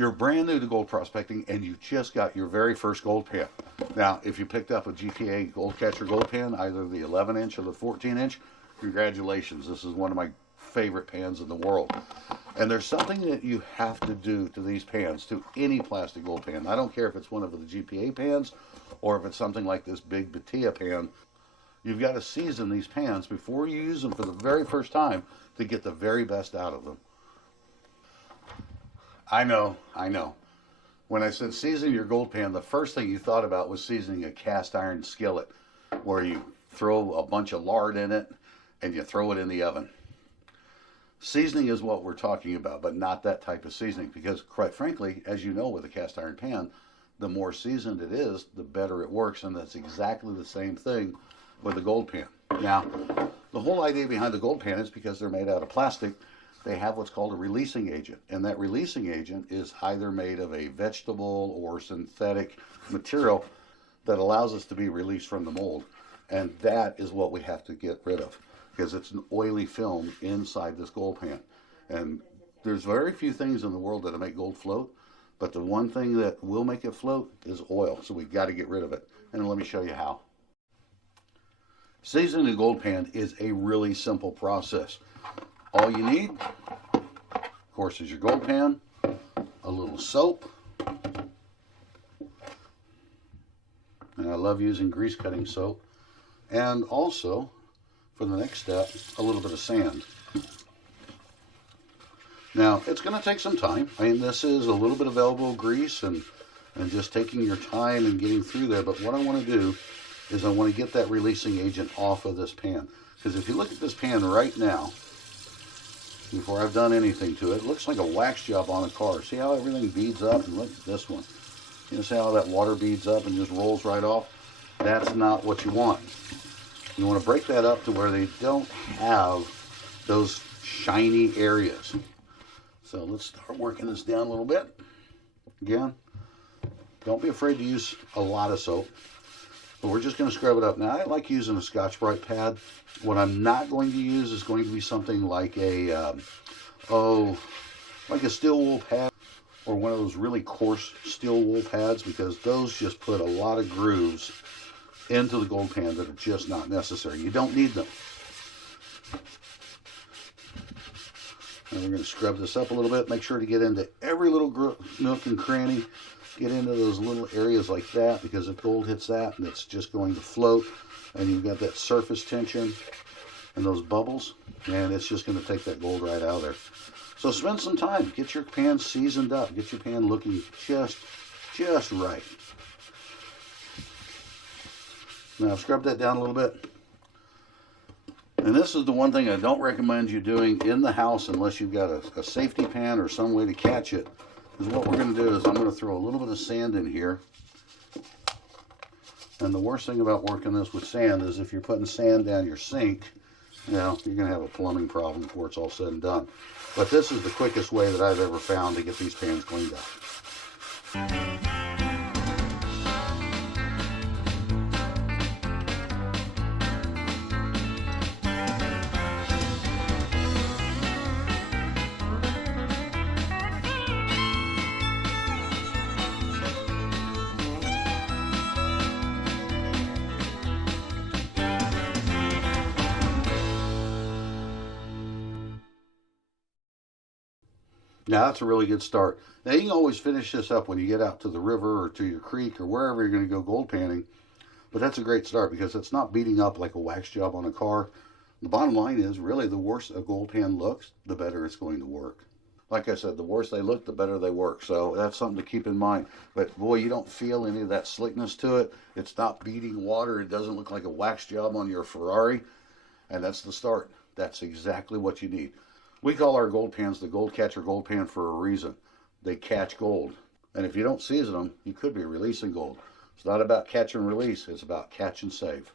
You're brand new to gold prospecting and you just got your very first gold pan. Now, if you picked up a GPA Gold Catcher gold pan, either the 11 inch or the 14 inch, congratulations. This is one of my favorite pans in the world. And there's something that you have to do to these pans, to any plastic gold pan. I don't care if it's one of the GPA pans or if it's something like this big Batia pan. You've got to season these pans before you use them for the very first time to get the very best out of them. I know. When I said season your gold pan, the first thing you thought about was seasoning a cast iron skillet where you throw a bunch of lard in it and you throw it in the oven. Seasoning is what we're talking about, but not that type of seasoning, because quite frankly, as you know, with a cast iron pan, the more seasoned it is, the better it works, and that's exactly the same thing with the gold pan. Now, the whole idea behind the gold pan is because they're made out of plastic, they have what's called a releasing agent, and that releasing agent is either made of a vegetable or synthetic material that allows us to be released from the mold, and that is what we have to get rid of, because it's an oily film inside this gold pan. And there's very few things in the world that'll make gold float, but the one thing that will make it float is oil, so we've got to get rid of it. And let me show you how. Seasoning a gold pan is a really simple process. All you need, of course, is your gold pan, a little soap, and I love using grease cutting soap, and also, for the next step, a little bit of sand. Now, it's going to take some time. I mean, this is a little bit of elbow grease and just taking your time and getting through there, but what I want to do is I want to get that releasing agent off of this pan. Because if you look at this pan right now, before I've done anything to it, it looks like a wax job on a car. See how everything beads up? And look at this one. You know, see how that water beads up and just rolls right off? That's not what you want. You want to break that up to where they don't have those shiny areas. So let's start working this down a little bit. Again, don't be afraid to use a lot of soap, but we're just going to scrub it up. Now, I like using a Scotch-Brite pad. What I'm not going to use is going to be something like a, like a steel wool pad or one of those really coarse steel wool pads, because those just put a lot of grooves into the gold pan that are just not necessary. You don't need them. And we're going to scrub this up a little bit. Make sure to get into every little nook and cranny. Get into those little areas like that, because if gold hits that, and it's just going to float, and you've got that surface tension and those bubbles, and it's just going to take that gold right out of there. So spend some time. Get your pan seasoned up. Get your pan looking just right. Now scrub that down a little bit. And this is the one thing I don't recommend you doing in the house unless you've got a safety pan or some way to catch it. Because what we're going to do is I'm going to throw a little bit of sand in here. And the worst thing about working this with sand is if you're putting sand down your sink, you know, you're going to have a plumbing problem before it's all said and done. But this is the quickest way that I've ever found to get these pans cleaned up. Now that's a really good start. Now you can always finish this up when you get out to the river or to your creek or wherever you're going to go gold panning. But that's a great start because it's not beating up like a wax job on a car. The bottom line is really the worse a gold pan looks, the better it's going to work. Like I said, the worse they look, the better they work. So that's something to keep in mind. But boy, you don't feel any of that slickness to it. It's not beating water. It doesn't look like a wax job on your Ferrari. And that's the start. That's exactly what you need. We call our gold pans the Gold Catcher gold pan for a reason. They catch gold. And if you don't season them, you could be releasing gold. It's not about catch and release. It's about catch and save.